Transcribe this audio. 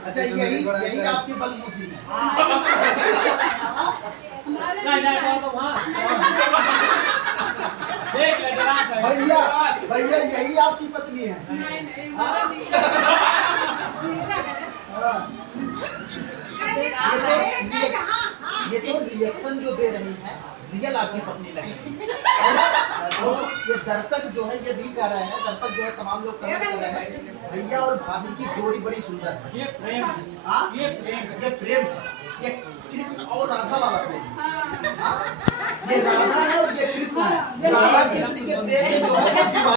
अच्छा यही आपकी बलमुखी है। भैया भैया यही आपकी पत्नी है। ये तो रिएक्शन जो दे रही है रियल आपकी पत्नी लगी। और ये दर्शक जो है ये भी कह रहे हैं, दर्शक जो है तमाम लोग कमेंट कर रहे हैं भैया और भाभी की जोड़ी बड़ी सुंदर है। ये प्रेम है, ये कृष्ण और राधा वाला प्रेम। ये राधा है और ये कृष्ण है। राधा कृष्ण के प्रेम में जो है